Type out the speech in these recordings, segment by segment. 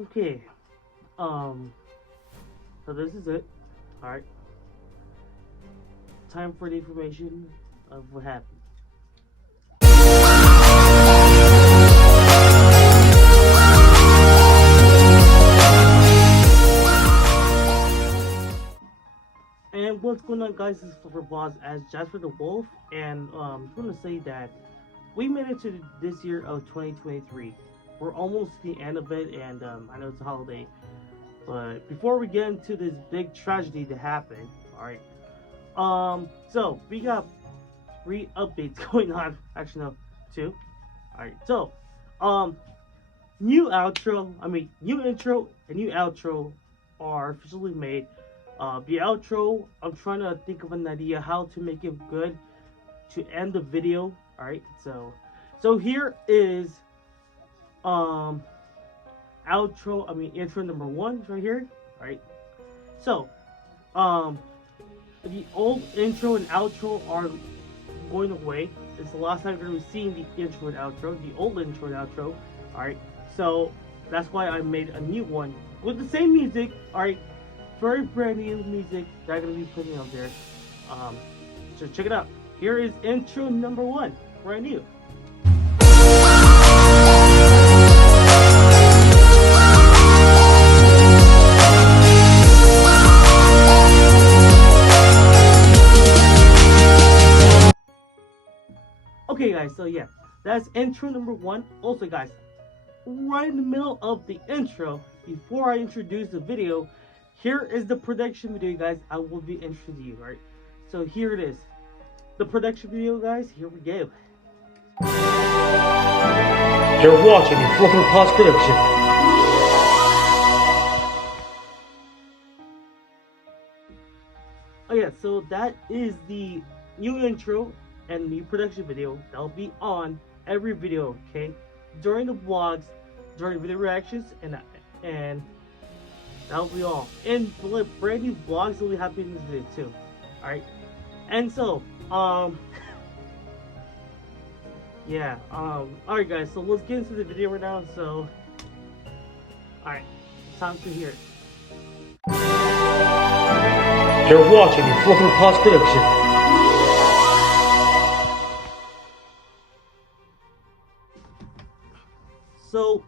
Okay. Um. So this is it. All right. Time for the information of what happened. And what's going on, guys? This is Flipper Boss as Jasper the Wolf, and just want to say that we made it to this year of 2023. We're almost to the end of it, and I know it's a holiday, but before we get into this big tragedy that happened, all right. So we got three updates going on. Actually, no, two. All right. So, um, new outro. I mean, new intro and new outro are officially made. The outro, I'm trying to think of an idea how to make it good to end the video. All right. So here is um outro. I mean, intro number one right here. All right. So, um, the old intro and outro are going away. It's the last time you're going to be seeing the intro and outro, the old intro and outro. Alright, so that's why I made a new one with the same music. Alright, very brand new music that I'm going to be putting out there. Um, so check it out. Here is intro number one, brand new. Okay, guys, so yeah, that's intro number one. Also, guys, right in the middle of the intro, before I introduce the video, here is the production video, guys. I will be introducing you, right? So here it is. The production video, guys, here we go. You're watching a Flipper Post production. Oh yeah, so that is the new intro and new production video that'll be on every video, okay? During the vlogs, during video reactions, and that'll be all. And brand new vlogs will be happening in this video too. Alright? And so, yeah, alright guys, so let's get into the video right now, so alright, time to hear it. You're watching a Flipper Post production. So,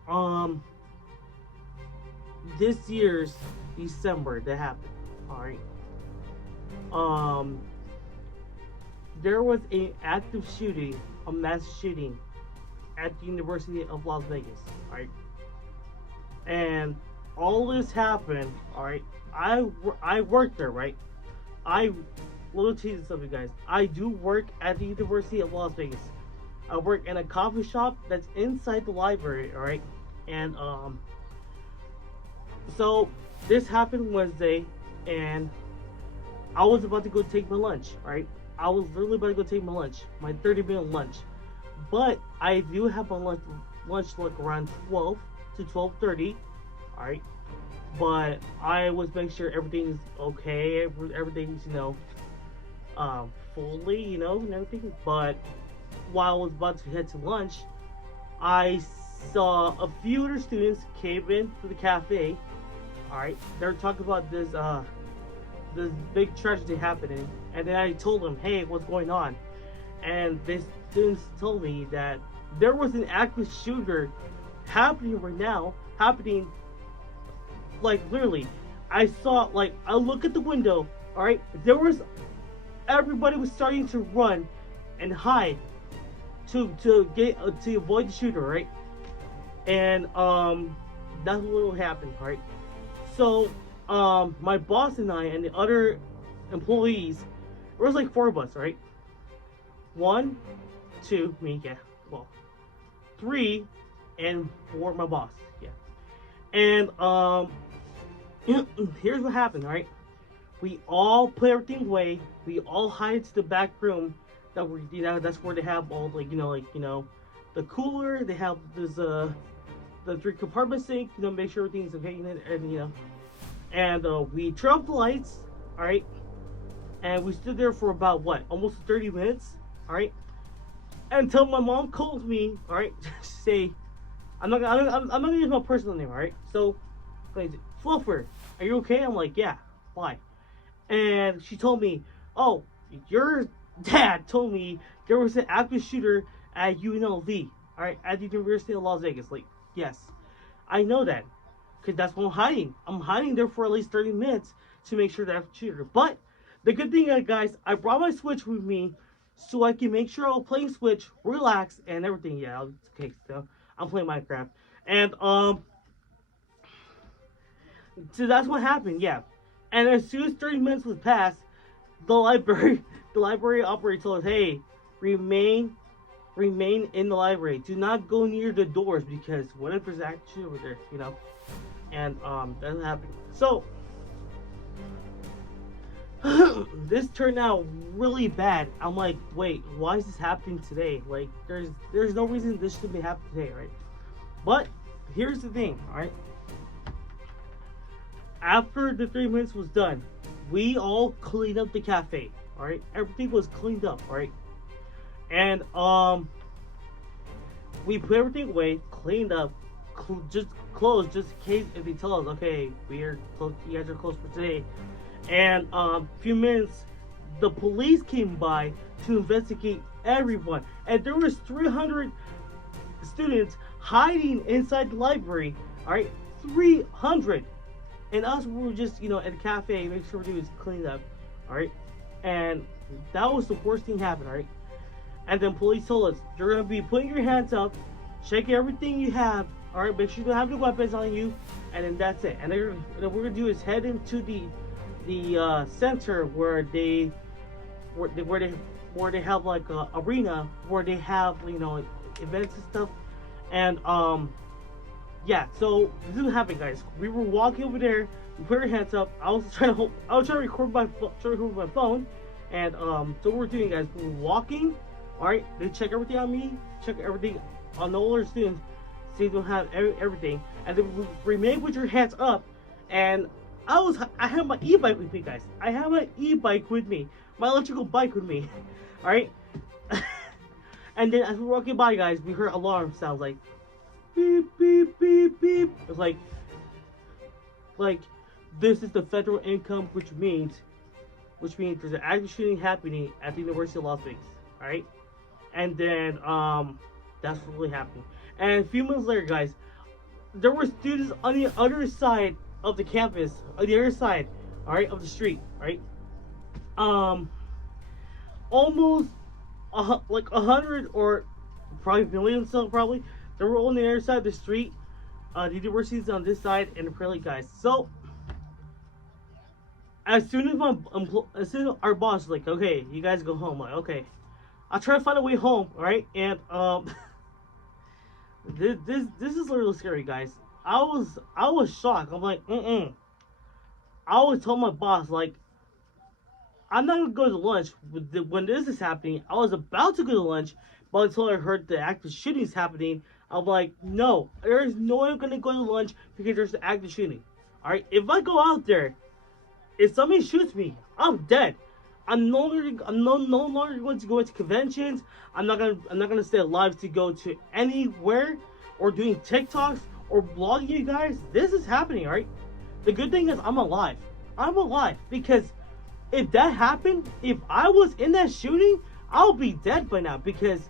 this year's December that happened. Alright. There was an active shooting, a mass shooting at the University of Las Vegas. Alright. And all this happened, alright. I worked there, right? Little tease of you guys. I do work at the University of Las Vegas. I work in a coffee shop that's inside the library, alright? And so this happened Wednesday, and I was about to go take my lunch, right? I was literally about to go take my lunch, my 30-minute lunch. But I do have my lunch like around 12 to 12:30, alright? But I was making sure everything's okay, everything's, fully, and everything. But while I was about to head to lunch, I saw a few other students came in to the cafe. Alright, they were talking about this big tragedy happening, and then I told them, hey, what's going on? And these students told me that there was an active shooter happening right now, like literally. I saw, like, I look at the window, alright, everybody was starting to run and hide to avoid the shooter, right? And that's what happened, right? So my boss and I and the other employees, there was like 4 of us, right? 1, 2, me, yeah, well, 3 and 4, my boss, yeah. And here's what happened, right? We all put everything away. We all hide to the back room. That's where they have all the cooler. They have this the 3-compartment sink. Make sure everything's okay, and we turned off the lights. All right, and we stood there for about almost 30 minutes. All right, until my mom calls me. All right, say, I'm not gonna use my personal name, all right? So, like, Fluffer, are you okay? I'm like, yeah, why? And she told me, oh, your dad told me there was an active shooter at UNLV, all right, at the University of Las Vegas. Like, yes, I know that, because that's what I'm hiding. I'm hiding there for at least 30 minutes to make sure that I'm a shooter. But the good thing, guys, I brought my Switch with me so I can make sure I'll play Switch, relax, and everything. Yeah, okay, so I'm playing Minecraft, and so that's what happened. Yeah, and as soon as 30 minutes was passed, the library, the library operator told us, hey, remain in the library. Do not go near the doors because what if there's actually over there, you know? And that happened. So this turned out really bad. I'm like, wait, why is this happening today? Like, there's no reason this should be happening today, right? But here's the thing, all right? After the 3 minutes was done, we all cleaned up the cafe. All right, everything was cleaned up. All right, and we put everything away, cleaned up, just closed, just in case if they tell us, okay, we're closed, you guys are closed for today. And a few minutes, the police came by to investigate everyone, and there was 300 students hiding inside the library. All right, 300. And us, we were just, you know, at the cafe, make sure everything was cleaned up, all right? And that was the worst thing happened, all right? And then police told us, you're going to be putting your hands up, checking everything you have, all right? Make sure you don't have any weapons on you, and then that's it. And then what we're going to do is head into the center where they have like a arena where they have, you know, events and stuff. And yeah, so this is what happened, guys. We were walking over there. We put our hands up. I was trying to record my phone, and so what we're doing, guys. We're walking. All right, they check everything on me, check everything on the older students, see if they don't have everything, and then we remain with your hands up. And I have my e-bike with me, guys. I have my e-bike with me, my electrical bike with me. All right, and then as we're walking by, guys, we heard alarm sounds like beep, beep, beep, beep. It's like this is the federal income, which means there's an active shooting happening at the University of Las Vegas. All right, and then that's what really happened. And a few months later, guys, there were students on the other side of the campus, on the other side, all right, of the street, all right, almost like 100 or probably millions, so probably. They were on the other side of the street. The university's on this side, and apparently, guys. So, as soon as our boss was like, okay, you guys go home. Like, okay, I'll try to find a way home. All right, and this is a little scary, guys. I was shocked. I'm like, I always told my boss, like, I'm not gonna go to lunch when this is happening. I was about to go to lunch, but until I heard the active shootings happening, I'm like, no, there is no way I'm gonna go to lunch because there's an active shooting. All right, if I go out there, if somebody shoots me, I'm dead. I'm no longer going to go into conventions. I'm not gonna stay alive to go to anywhere or doing TikToks or blogging you guys. This is happening, all right? The good thing is I'm alive. I'm alive because if that happened, if I was in that shooting, I'll be dead by now because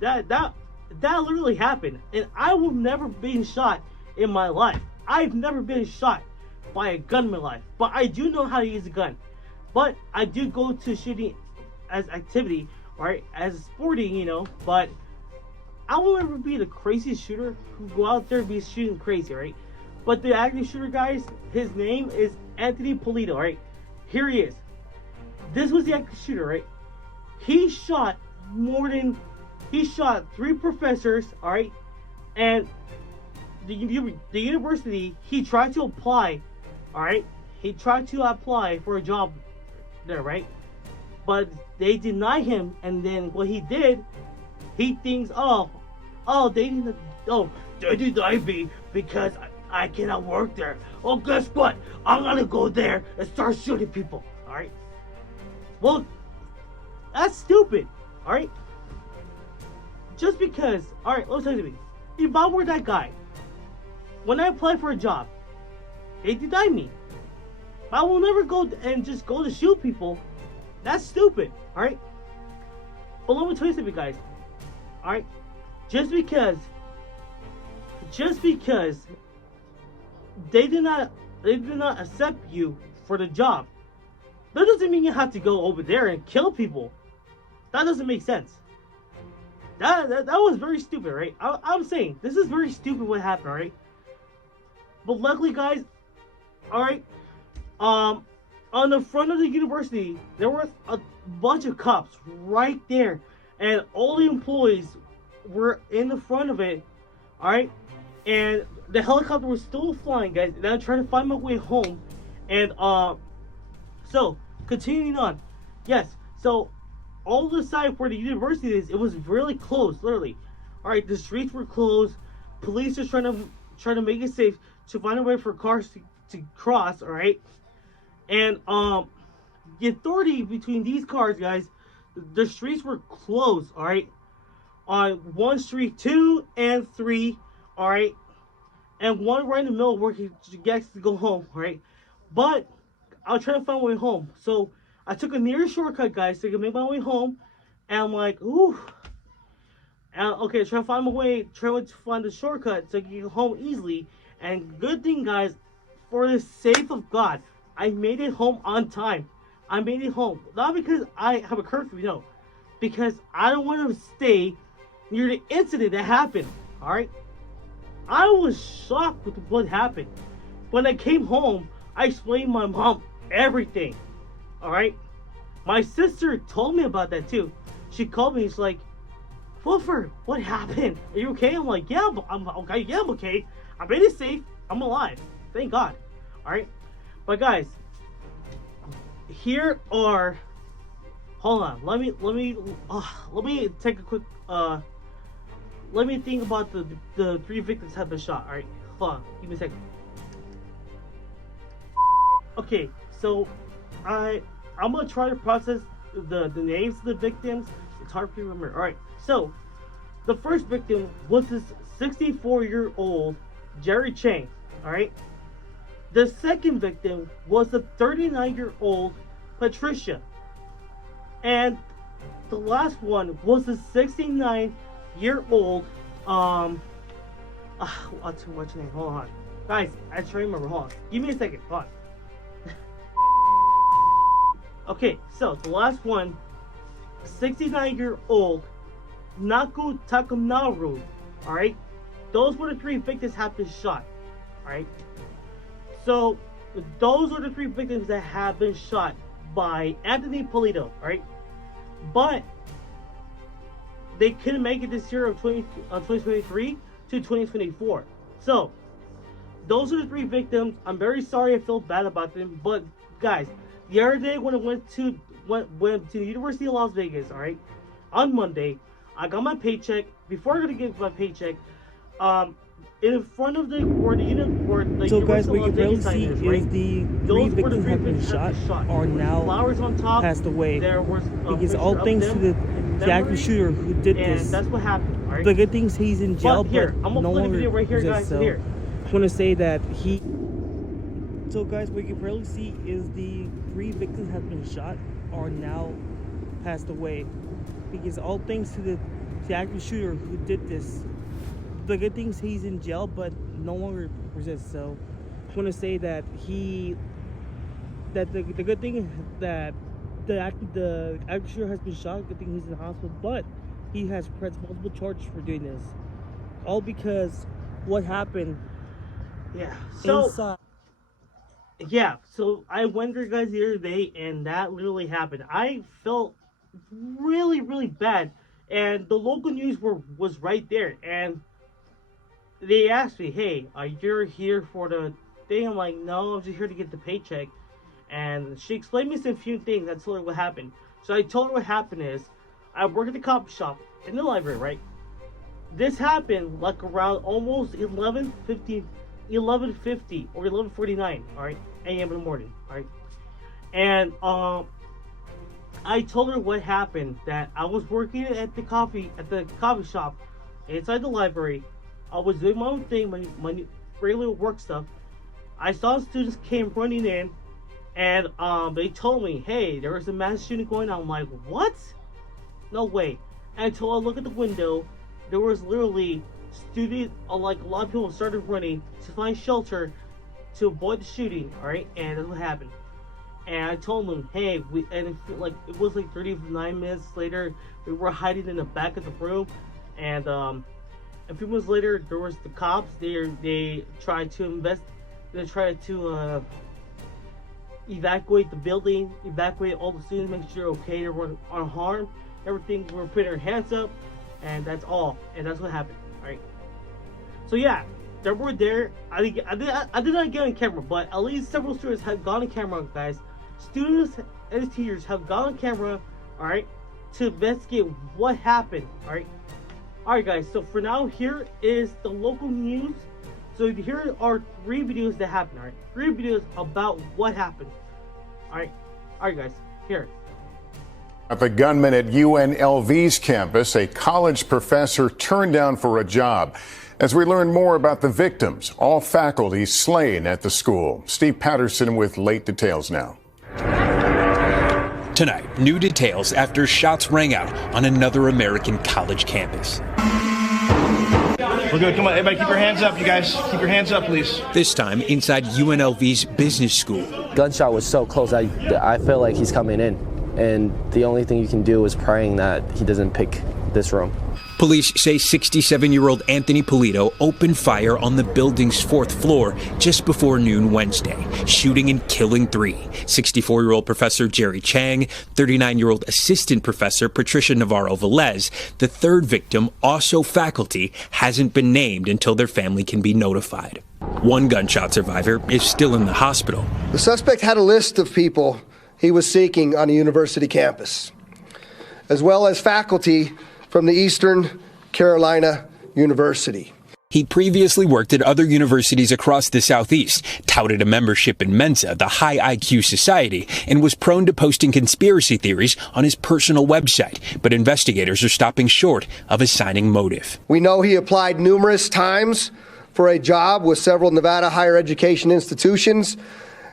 that literally happened, and I will never be shot in my life. I've never been shot by a gun in my life, but I do know how to use a gun. But I do go to shooting as activity, right, as sporting, you know. But I will never be the craziest shooter who go out there and be shooting crazy, right? But the active shooter, guys, his name is Anthony Polito, right? Here he is. This was the active shooter, right? He shot 3 professors, all right, and the university, he tried to apply, all right, he tried to apply for a job there, right, but they denied him. And then what he did, he thinks, they denied me because I cannot work there. Oh, guess what, I'm gonna go there and start shooting people. All right, well, that's stupid. All right, just because, all right, let's tell you something. if I were that guy, when I apply for a job, they deny me. I will never go and just go to shoot people. That's stupid, alright? But let me tell you something, guys. Alright? Just because they did not accept you for the job, that doesn't mean you have to go over there and kill people. That doesn't make sense. That was very stupid, right? I'm saying this is very stupid what happened, right? But luckily, guys, alright, on the front of the university, there was a bunch of cops right there, and all the employees were in the front of it, alright? And the helicopter was still flying, guys, and I'm trying to find my way home. And so continuing on, yes, so all the side where the university is, it was really close, literally. Alright, the streets were closed, police are trying to make it safe to find a way for cars to cross, alright? And the authority between these cars, guys, the streets were closed, alright? On 1 street 2 and 3, alright? And one right in the middle where he gets to go home, right? But I was trying to find my way home. So I took a near shortcut, guys, so I could make my way home. And I'm like, ooh. And, okay, trying to find my way, trying to find the shortcut so I can get home easily. And good thing, guys, for the sake of God, I made it home on time. I made it home. Not because I have a curfew, no. Because I don't want to stay near the incident that happened, alright? I was shocked with what happened. When I came home, I explained to my mom everything, alright? My sister told me about that too. She called me, she's like, Wilford, what happened? Are you okay? I'm like, yeah, I'm okay. Yeah, I'm okay. I made it safe. I'm alive. Thank God. Alright? But guys, here are, hold on, let me take a quick, let me think about the 3 victims have been shot. Alright, hold on, give me a second. Okay, so I'm gonna try to process the names of the victims. It's hard for me to remember. Alright, so the first victim was this 64-year-old Jerry Chang. Alright. The second victim was the 39-year-old Patricia. And the last one was the 69-year-old what's her name? Hold on. Guys, I try to remember. Hold on. Give me a second. Hold on. Okay, so the last one, 69-year-old Naku Takamaru. Alright? Those were the 3 victims have been shot. Alright? So, those are the 3 victims that have been shot by Anthony Polito, right? But they couldn't make it this year of 2023 to 2024. So, those are the 3 victims. I'm very sorry, I feel bad about them. But guys, the other day when I went to the University of Las Vegas, alright, on Monday, I got my paycheck. Before I got to get my paycheck, in front of the so guys, what you can really see is right? The 3 victims have been shot are now on top, passed away. There was because all thanks to the active shooter who did this. That's what happened. Right? The good thing is he's in jail, but here, I'm gonna no play the longer video right here, guys. so Here. I want to say that he. So guys, what you can really see is the 3 victims have been shot are now passed away. Because all thanks to the active shooter who did this. The good thing is he's in jail, but no longer resists. So I want to say that the good thing that the active shooter has been shot. Good thing he's in the hospital, but he has pressed multiple charges for doing this. All because what happened. Yeah. So. Inside. Yeah. So I went there, guys, the other day, and that literally happened. I felt really, really bad, and the local news was right there, and they asked me, hey, you're here for the thing? I'm like, no, I'm just here to get the paycheck. And she explained me some few things. I told her what happened. So I told her what happened is, I work at the coffee shop in the library, right? This happened like around almost 11:50 or 11:49, alright, a.m. in the morning, alright? And I told her what happened, that I was working at the coffee shop inside the library. I was doing my own thing, my regular work stuff. I saw students came running in, and they told me, "Hey, there was a mass shooting going on." I'm like, "What? No way!" And until I look at the window, there was literally students. Like a lot of people started running to find shelter to avoid the shooting. All right, and that's what happened. And I told them, "Hey, it was like 39 minutes later, we were hiding in the back of the room, and a few minutes later, there was the cops. They tried to They tried to evacuate the building, evacuate all the students, make sure okay, they were unharmed. Everything, we were putting our hands up, and that's all. And that's what happened, right? So yeah, they were there. I did not get on camera, but at least several students have gone on camera, guys. Students and teachers have gone on camera, all right, to investigate what happened, all right. All right, guys. So for now, here is the local news. So here are 3 videos that happened, all right? 3 videos about what happened. All right, guys. Here. At the gunman at UNLV's campus, a college professor turned down for a job. As we learn more about the victims, all faculty slain at the school. Steve Patterson with late details now. Tonight, new details after shots rang out on another American college campus. We're good. Come on, everybody, keep your hands up, you guys. Keep your hands up, please. This time inside UNLV's business school. Gunshot was so close. I feel like he's coming in, and the only thing you can do is praying that he doesn't pick this room. Police say 67-year-old Anthony Polito opened fire on the building's 4th floor just before noon Wednesday, shooting and killing 3. 64-year-old Professor Jerry Chang, 39-year-old Assistant Professor Patricia Navarro-Velez. The 3rd victim, also faculty, hasn't been named until their family can be notified. One gunshot survivor is still in the hospital. The suspect had a list of people he was seeking on a university campus, as well as faculty from the Eastern Carolina University. He previously worked at other universities across the Southeast, touted a membership in Mensa, the high IQ society, and was prone to posting conspiracy theories on his personal website. But investigators are stopping short of assigning motive. We know he applied numerous times for a job with several Nevada higher education institutions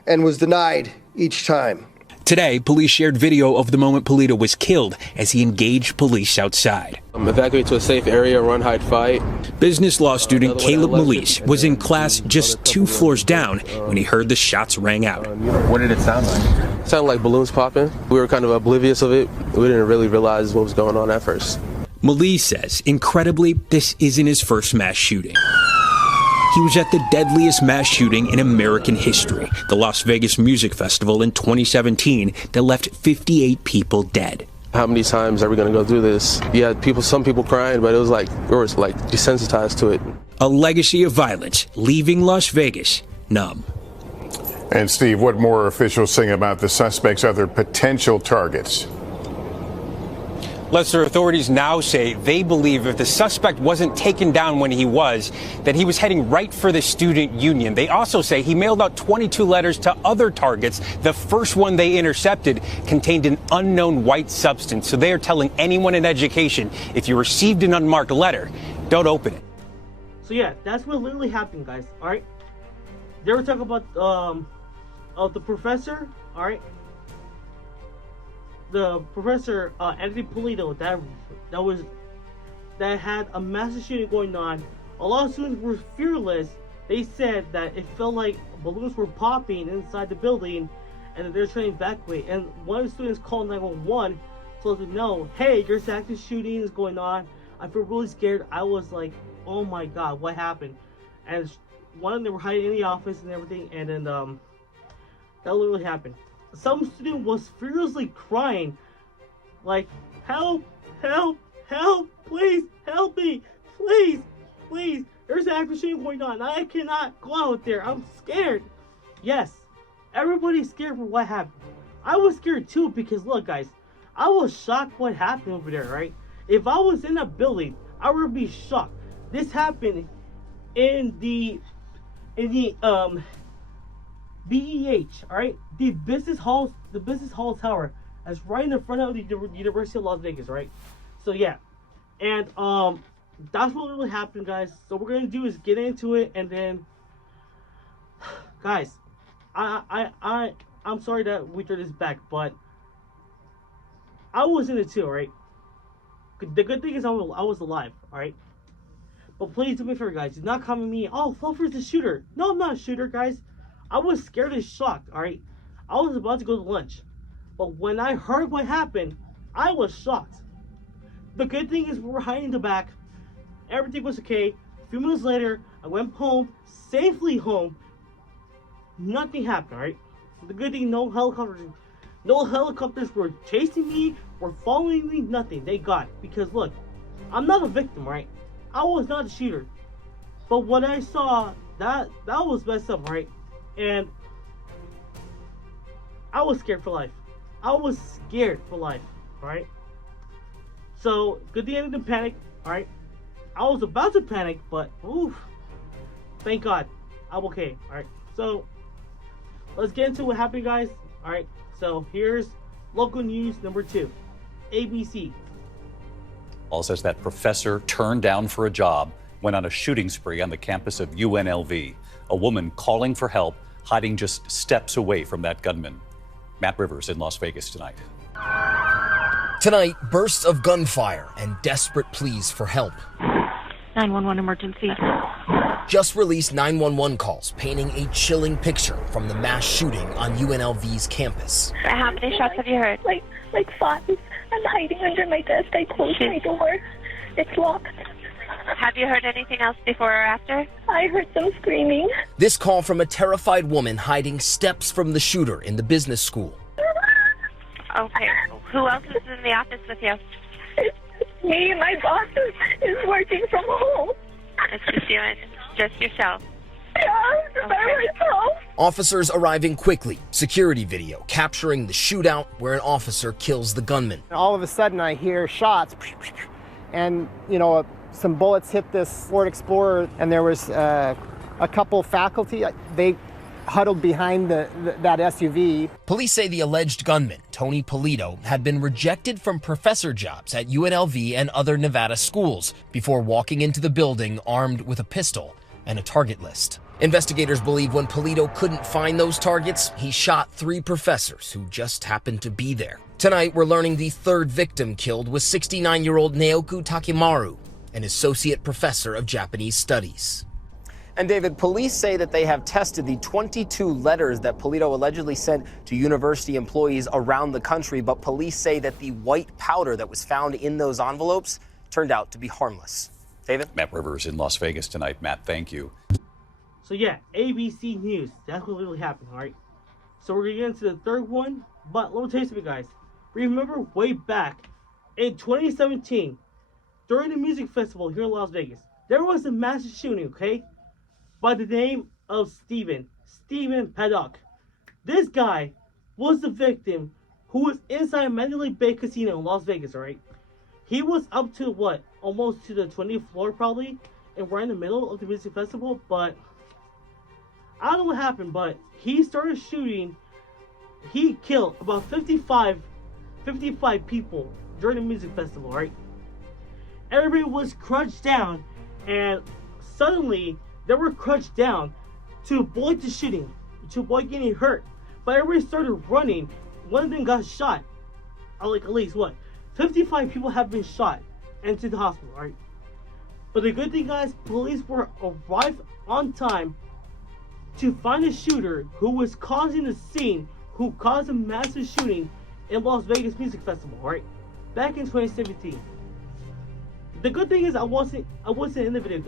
and was denied each time. Today, police shared video of the moment Polito was killed as he engaged police outside. Evacuate to a safe area, run, hide, fight. Business law student Caleb Melise was in class just 2 floors down when he heard the shots rang out. What did it sound like? It sounded like balloons popping. We were kind of oblivious of it. We didn't really realize what was going on at first. Melise says, incredibly, this isn't his first mass shooting. He was at the deadliest mass shooting in American history, the Las Vegas Music Festival in 2017 that left 58 people dead. How many times are we going to go through this? Yeah, some people crying, but it was like, we were like desensitized to it. A legacy of violence, leaving Las Vegas numb. And Steve, what more are officials saying about the suspect's other potential targets? Lester, authorities now say they believe if the suspect wasn't taken down when he was, that he was heading right for the student union. They also say he mailed out 22 letters to other targets. The first one they intercepted contained an unknown white substance. So they are telling anyone in education, if you received an unmarked letter, don't open it. So yeah, that's what literally happened, guys. All right. They were talking about the professor. All right. The professor Anthony Polito that had a massive shooting going on. A lot of students were fearless. They said that it felt like balloons were popping inside the building, and that they're trying to evacuate. And one of the students called 911 to let them know, "Hey, there's active shooting is going on. I feel really scared." I was like, "Oh my God, what happened?" And one of them were hiding in the office and everything, and then that literally happened. Some student was furiously crying, like, "Help, help, help, please, help me, please, please. There's an active shooting going on. I cannot go out there. I'm scared." Yes, everybody's scared for what happened. I was scared too, because look, guys, I was shocked what happened over there, right? If I was in a building, I would be shocked. This happened in the BEH, all right, the business hall tower that's right in the front of the University of Las Vegas, right? So yeah, and that's what really happened, guys. So what we're gonna do is get into it, and then, guys, I'm sorry that we threw this back, but I was in it too, right? The good thing is I was alive, all right. But please do me a favor, guys. Do not come at me. Oh, Fluffer's the shooter. No, I'm not a shooter, guys. I was scared and shocked, all right. I was about to go to lunch, but when I heard what happened, I was shocked. The good thing is we were hiding in the back. Everything was okay. A few minutes later, I went home, safely home. Nothing happened, right? The good thing, no helicopters were chasing me, were following me, nothing. Thank God. Because look, I'm not a victim, right? I was not a shooter. But what I saw, that was messed up, right? And I was scared for life. I was scared for life, right? So, good thing I didn't panic, alright? I was about to panic, but, oof. Thank God. I'm okay, alright? So, let's get into what happened, guys. Alright, so here's local news number 2. ABC. All says that professor turned down for a job, went on a shooting spree on the campus of UNLV. A woman calling for help, hiding just steps away from that gunman. Matt Rivers in Las Vegas tonight. Tonight, bursts of gunfire and desperate pleas for help. 911 emergency. Just released 911 calls painting a chilling picture from the mass shooting on UNLV's campus. How many shots have you heard? Like 5. I'm hiding under my desk. I closed my door. It's locked. Have you heard anything else before or after? I heard some screaming. This call from a terrified woman hiding steps from the shooter in the business school. Okay. Who else is in the office with you? It's me. My boss is working from home. It's just you and just yourself. Yeah, by myself. Officers arriving quickly. Security video capturing the shootout where an officer kills the gunman. All of a sudden I hear shots and, some bullets hit this Ford Explorer, and there was a couple faculty. They huddled behind that SUV. Police say the alleged gunman, Tony Polito, had been rejected from professor jobs at UNLV and other Nevada schools before walking into the building armed with a pistol and a target list. Investigators believe when Polito couldn't find those targets, he shot 3 professors who just happened to be there. Tonight, we're learning the third victim killed was 69-year-old Naoku Takemaru, an associate professor of Japanese studies. And David, police say that they have tested the 22 letters that Polito allegedly sent to university employees around the country, but police say that the white powder that was found in those envelopes turned out to be harmless. David? Matt Rivers in Las Vegas tonight. Matt, thank you. So yeah, ABC News. That's what really happened, alright? So we're gonna get into the third one, but let me tell you something, guys. Remember way back in 2017, during the music festival here in Las Vegas, there was a massive shooting, okay? By the name of Steven Paddock. This guy was the victim who was inside Mandalay Bay Casino in Las Vegas, alright? He was up to what? Almost to the 20th floor probably, and we're in the middle of the music festival, but I don't know what happened, but he started shooting. He killed about 55 people during the music festival, right? Everybody was crouched down, and suddenly they were crouched down to avoid the shooting, to avoid getting hurt. But everybody started running. One of them got shot. Like at least 55 people have been shot into the hospital, right? But the good thing, guys, police were arrived on time to find a shooter who was causing a scene, who caused a massive shooting in Las Vegas Music Festival, right? Back in 2017. The good thing is I wasn't in the video.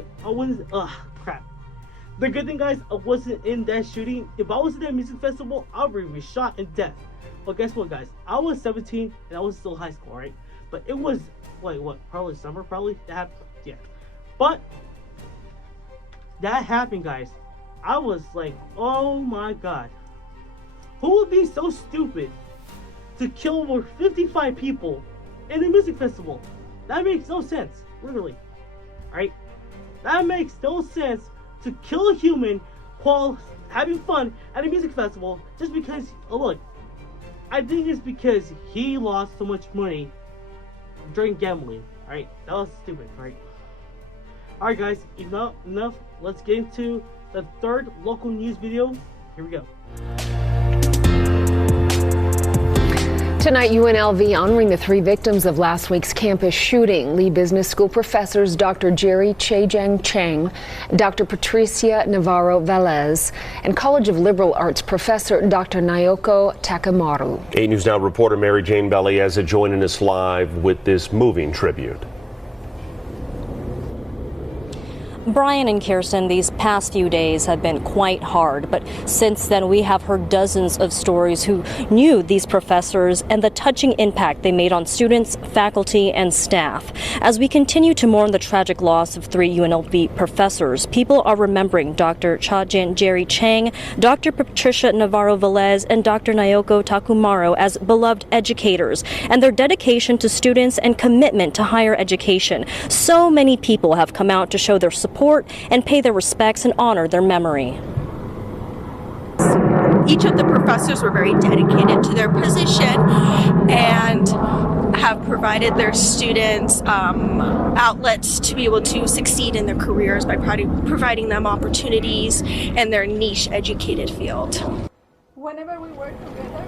The good thing, guys, I wasn't in that shooting. If I was in that music festival, I would be shot and death. But guess what, guys? I was 17 and I was still high school, right? But it was probably summer, probably that happened. Yeah. But that happened, guys. I was like, oh my God. Who would be so stupid to kill over 55 people in a music festival? That makes no sense, literally. Alright? That makes no sense to kill a human while having fun at a music festival just because, look, I think it's because he lost so much money during gambling, alright? That was stupid, right? Alright guys, enough. Let's get into the third local news video. Here we go. Tonight, UNLV honoring the 3 victims of last week's campus shooting. Lee Business School professors Dr. Jerry Chang, Dr. Patricia Navarro Velez, and College of Liberal Arts professor Dr. Naoko Takamaru. 8 News Now reporter Mary Jane Balieza joining us live with this moving tribute. Brian and Kirsten, these past few days have been quite hard, but since then we have heard dozens of stories who knew these professors and the touching impact they made on students, faculty, and staff. As we continue to mourn the tragic loss of 3 UNLV professors, people are remembering Dr. Jerry Chang, Dr. Patricia Navarro Velez, and Dr. Naoko Takamaru as beloved educators and their dedication to students and commitment to higher education. So many people have come out to show their support and pay their respects and honor their memory. Each of the professors were very dedicated to their position and have provided their students outlets to be able to succeed in their careers by providing them opportunities in their niche educated field. Whenever we work together,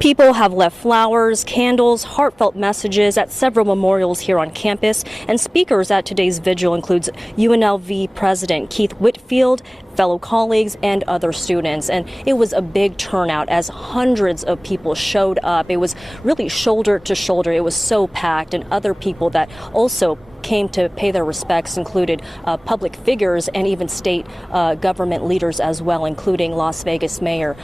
People have left flowers, candles, heartfelt messages at several memorials here on campus, and speakers at today's vigil includes UNLV President Keith Whitfield, fellow colleagues, and other students. And it was a big turnout as hundreds of people showed up. It was really shoulder to shoulder. It was so packed, and other people that also came to pay their respects included public figures and even state government leaders as well, including Las Vegas Mayor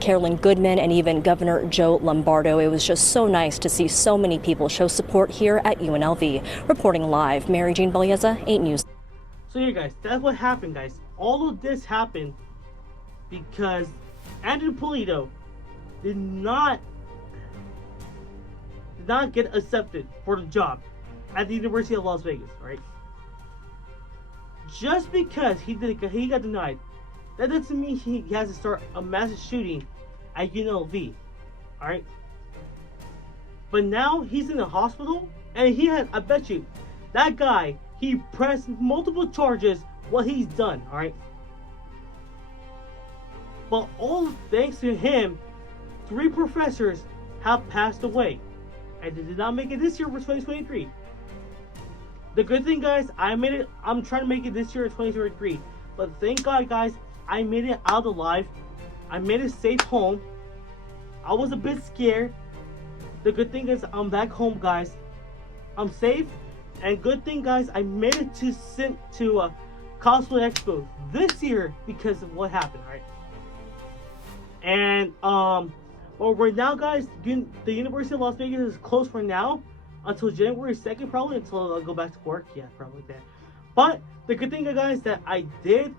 Carolyn Goodman and even Governor Joe Lombardo. It was just so nice to see so many people show support here at UNLV. Reporting live, Mary Jane Balieza, 8 News. So yeah guys, that's what happened guys. All of this happened because Andrew Polito did not get accepted for the job at the University of Las Vegas, right? Just because he got denied, that doesn't mean he has to start a massive shooting at UNLV, alright? But now he's in the hospital, and I bet you, that guy, he pressed multiple charges what he's done, alright? But all thanks to him, 3 professors have passed away, and they did not make it this year for 2023. The good thing, guys, I made it. I'm trying to make it this year in 2023. But thank God, guys, I made it out alive. I made it safe home. I was a bit scared. The good thing is I'm back home, guys. I'm safe. And good thing, guys, I made it to Cosplay Expo this year because of what happened, right? And well, right now, guys, the University of Las Vegas is closed for now. Until January 2nd, probably, until I'll go back to work. Yeah, probably that. But the good thing, guys, that I did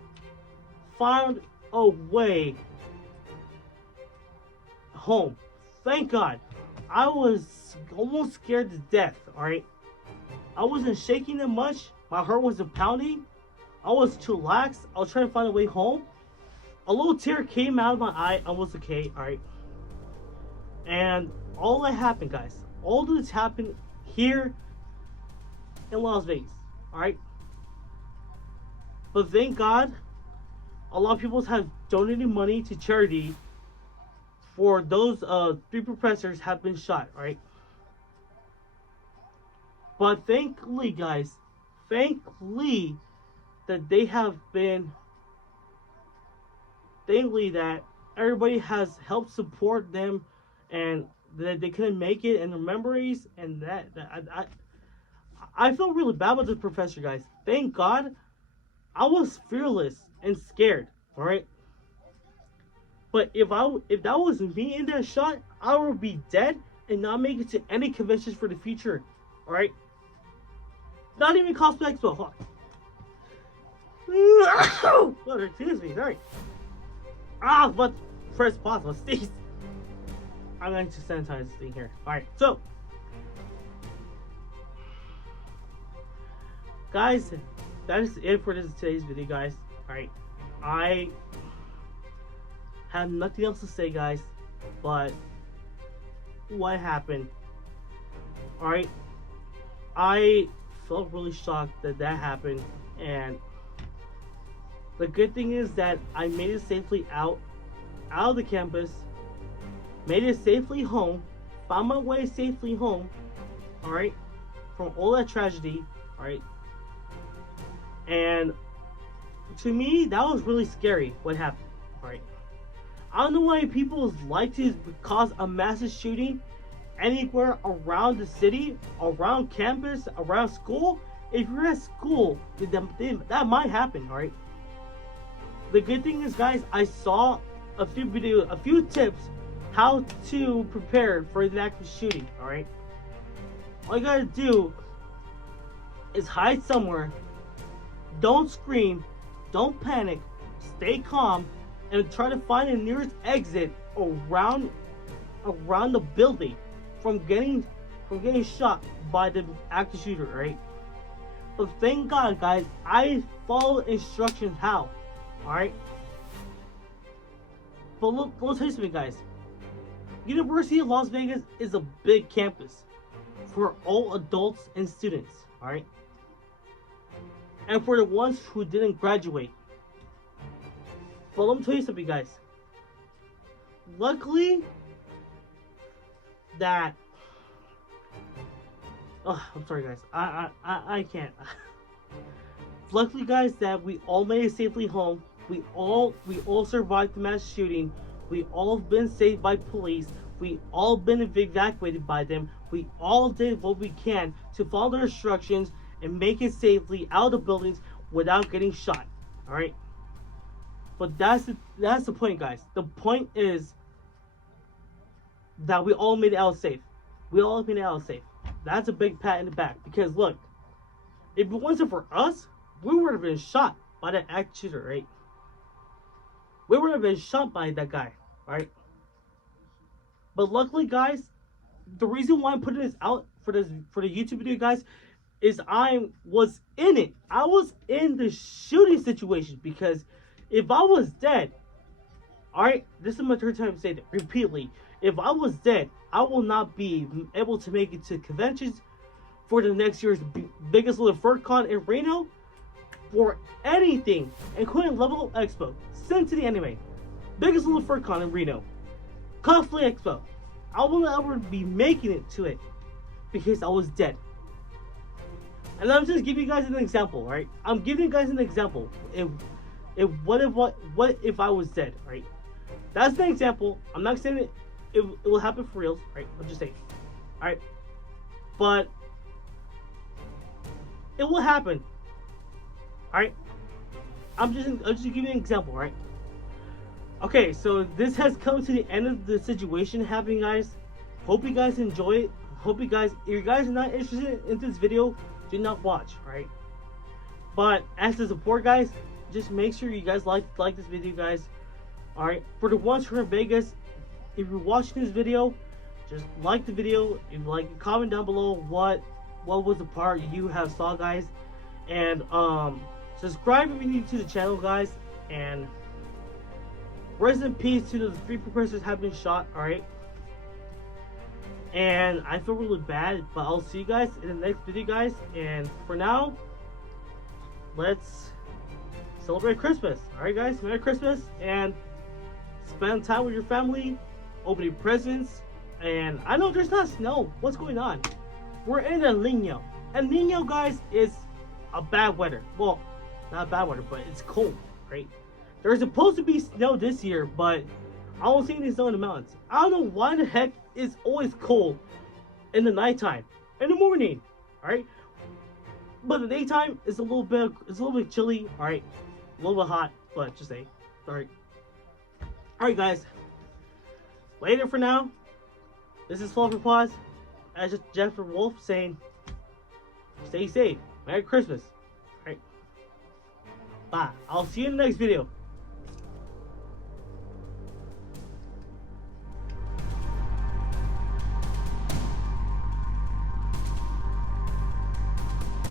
find a way home. Thank God. I was almost scared to death, alright? I wasn't shaking that much. My heart wasn't pounding. I was chillaxed. I was trying to find a way home. A little tear came out of my eye. I was okay, alright? And all that happened, guys. All this happened here in Las Vegas, alright? But thank God, a lot of people have donated money to charity for those 3 professors have been shot, right? But thankfully, guys, thankfully that they have been, thankfully that everybody has helped support them and that they couldn't make it and their memories and that I feel really bad about this professor, guys. Thank God I was fearless and scared, alright? But if that was me in that shot, I would be dead and not make it to any conventions for the future, alright? Not even Cosplay Expo. Well, excuse me, sorry. But press pause, let's sneeze. I'm going to sanitize this thing here. Alright, so guys, that is it for today's video, guys. Alright, I have nothing else to say, guys, but what happened. Alright, I felt really shocked that that happened, and the good thing is that I made it safely out of the campus, made it safely home, found my way safely home, all right, from all that tragedy, all right. And to me, that was really scary what happened, all right. I don't know why people like to cause a massive shooting anywhere around the city, around campus, around school. If you're at school, that might happen, all right. The good thing is, guys, I saw a few tips how to prepare for the actual shooting, all right. All you gotta do is hide somewhere, don't scream, don't panic, stay calm, and try to find the nearest exit around the building from getting shot by the active shooter, right? But thank God, guys, I followed instructions how, alright? But look, let's tell you something, guys. University of Las Vegas is a big campus for all adults and students, alright? And for the ones who didn't graduate. But let me tell you something, guys. Luckily, that... Oh, I'm sorry, guys. I can't. Luckily, guys, that we all made it safely home. We all survived the mass shooting. We all been saved by police. We all been evacuated by them. We all did what we can to follow their instructions and make it safely out of the buildings without getting shot. All right. But that's the point, guys. The point is that we all made it out safe. We all made it out safe. That's a big pat in the back. Because look, if it wasn't for us, we would have been shot by that active shooter, right? We would have been shot by that guy, right? But luckily, guys, the reason why I'm putting this out for the YouTube video, guys, is I was in it. I was in the shooting situation, because if I was dead, alright, this is my third time to say that repeatedly. If I was dead, I will not be able to make it to conventions for the next year's biggest little FurCon in Reno, for anything, including Level Up Expo, sent to the anime, biggest little FurCon in Reno, Cosplay Expo. I will not ever be making it to it because I was dead. And I'm just giving you guys an example, right? I'm giving you guys an example. What if I was dead, right? That's the example. I'm not saying it will happen for real, right? I'm just saying, all right? But it will happen, all right? I'm just giving you an example, right? Okay, so this has come to the end of the situation happening, guys. Hope you guys enjoy it. Hope you guys, if you guys are not interested in this video, do not watch, right? But as the support, guys, just make sure you guys like this video, guys. All right, for the ones who are in Vegas, if you're watching this video, just like the video. If you like, comment down below what was the part you have saw, guys, and subscribe if you're new to the channel, guys. And rest in peace to the 3 professors have been shot. All right, and I feel really bad, but I'll see you guys in the next video, guys. And for now, let's celebrate Christmas. All right, guys, Merry Christmas, and spend time with your family, opening presents. And I know there's not snow. What's going on? We're in El Nino. El Nino, guys, is a bad weather. Well, not bad weather, but it's cold, right? There's supposed to be snow this year, but I don't see any snow in the mountains. I don't know why the heck it's always cold in the nighttime, in the morning, all right? But the daytime is a little bit chilly, all right? A little bit hot, but just say, all right. All right, guys. Later for now. This is Fluffy Paws. As just Jeffrey Wolf saying, stay safe. Merry Christmas. All right. Bye. I'll see you in the next video.